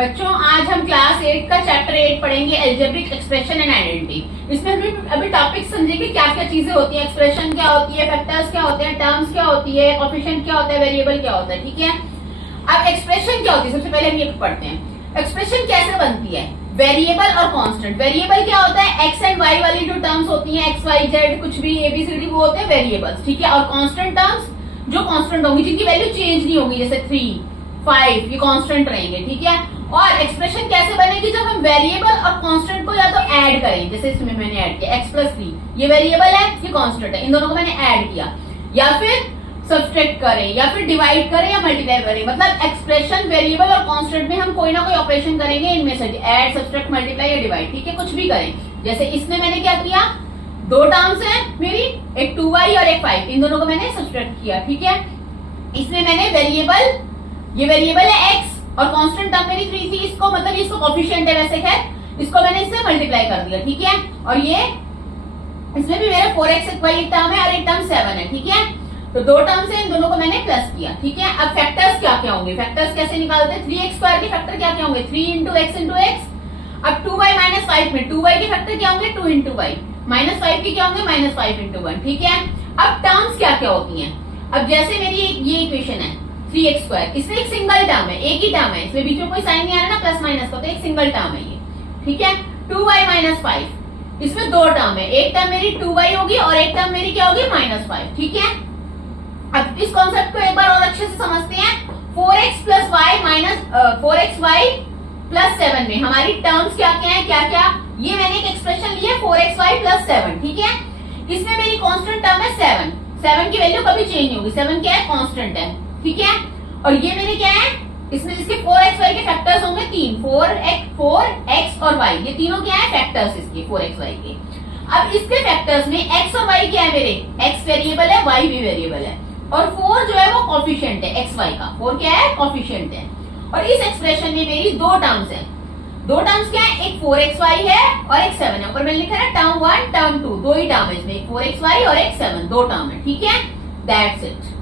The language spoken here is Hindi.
बच्चों आज हम क्लास 8 का चैप्टर 8 पढ़ेंगे एल्जेब्रिक एक्सप्रेशन एंड आइडेंटिटी। इसमें हम अभी टॉपिक समझेंगे क्या क्या चीजें होती हैं, एक्सप्रेशन क्या होती है, फैक्टर्स क्या होते हैं, टर्म्स क्या होती है, कोएफिशिएंट क्या होता है, वेरिएबल क्या होता है। ठीक है, अब एक्सप्रेशन क्या होती है सबसे पहले हम ये पढ़ते हैं। एक्सप्रेशन कैसे बनती है, वेरिएबल और कांस्टेंट। वेरिएबल क्या होता है, एक्स एंड वाई वाली जो टर्म्स होती हैं, एक्स वाई जेड कुछ भी एबीसीडी वो होते हैं वेरिएबल्स। ठीक है, और कांस्टेंट टर्म्स जो कांस्टेंट होंगी जिनकी वैल्यू चेंज नहीं होगी, जैसे 3, 5 ये कांस्टेंट रहेंगे। ठीक है, और एक्सप्रेशन कैसे बनेगी, जब हम वेरिएबल और कांस्टेंट को या तो ऐड करें, जैसे इसमें मैंने ऐड किया x+3, ये वेरिएबल है ये कांस्टेंट है, इन दोनों को मैंने ऐड किया, या फिर सब्सट्रैक्ट करें, या फिर डिवाइड करें, या मल्टीप्लाई करें। मतलब एक्सप्रेशन वेरिएबल और कांस्टेंट में हम कोई ना कोई ऑपरेशन करेंगे, इनमें से ऐड, सब्सट्रैक्ट, मल्टीप्लाई या डिवाइड। ठीक है, कुछ भी करें। जैसे इसमें मैंने क्या किया, दो टर्म्स हैं मेरी, एक 2y और एक 5, इन दोनों को मैंने सब्सट्रैक्ट किया। ठीक है, इसमें मैंने वेरिएबल, ये वेरिएबल है x और कांस्टेंट टर्म मेरी 3 थी, इसको मतलब इसको कोएफिशिएंट है वैसे खैर, इसको मैंने इससे मल्टीप्लाई कर दिया। ठीक है, और ये इसमें भी मेरा 4x एक टर्म है और एक टर्म 7 है। ठीक है, तो दो टर्म्स है, इन दोनों को मैंने प्लस किया। ठीक है, अब फैक्टर्स क्या क्या होंगे, फैक्टर्स कैसे निकालते हैं, 3x² के फैक्टर क्या क्या होंगे, 3 into x। अब 2y - 5 में 2y के फैक्टर क्या होंगे, 2 into y, -5 के क्या होंगे, -5 into 1। ठीक है, अब टर्म्स क्या क्या होती हैं, अब जैसे मेरी ये इक्वेशन है 3x², इसमें एक सिंगल टर्म है, एक ही टर्म है, इसमें बीच में कोई साइन नहीं आ रहा ना प्लस माइनस का, तो एक सिंगल टर्म है ये। ठीक है, 2y - 5, इसमें दो टर्म है, एक टर्म मेरी 2y होगी और एक टर्म मेरी क्या होगी, -5। ठीक है, अब इस कॉन्सेप्ट को एक बार और अच्छे से समझते हैं। 4x + 7 में हमारी टर्म्स क्या क्या है, क्या क्या, ये मैंने एक एक्सप्रेशन लिया 4xy + 7। ठीक है, इसमें मेरी कांस्टेंट टर्म है 7 की वैल्यू कभी चेंज नहीं होगी, 7 क्या है, कांस्टेंट है। ठीक है, और ये मेरे क्या है, इसमें जिसके 4xy के फैक्टर्स होंगे 3, 4x और y, ये तीनों क्या है, फैक्टर्स इसके 4xy के। अब इसके फैक्टर्स में x और y क्या है, मेरे x वेरिएबल है, y भी वेरिएबल है, और 4 जो है वो कोएफिशिएंट है xy का, 4 क्या है, कोएफिशिएंट है। और इस एक्सप्रेशन में मेरी दो टर्म्स है, दो टर्म्स क्या है, एक 4xy है और एक 7 है। ऊपर मैंने लिखा है टर्म 1 टर्म 2, दो ही टर्म है इसमें, एक 4xy और एक 7, दो टर्म है। ठीक है, दैट्स इट।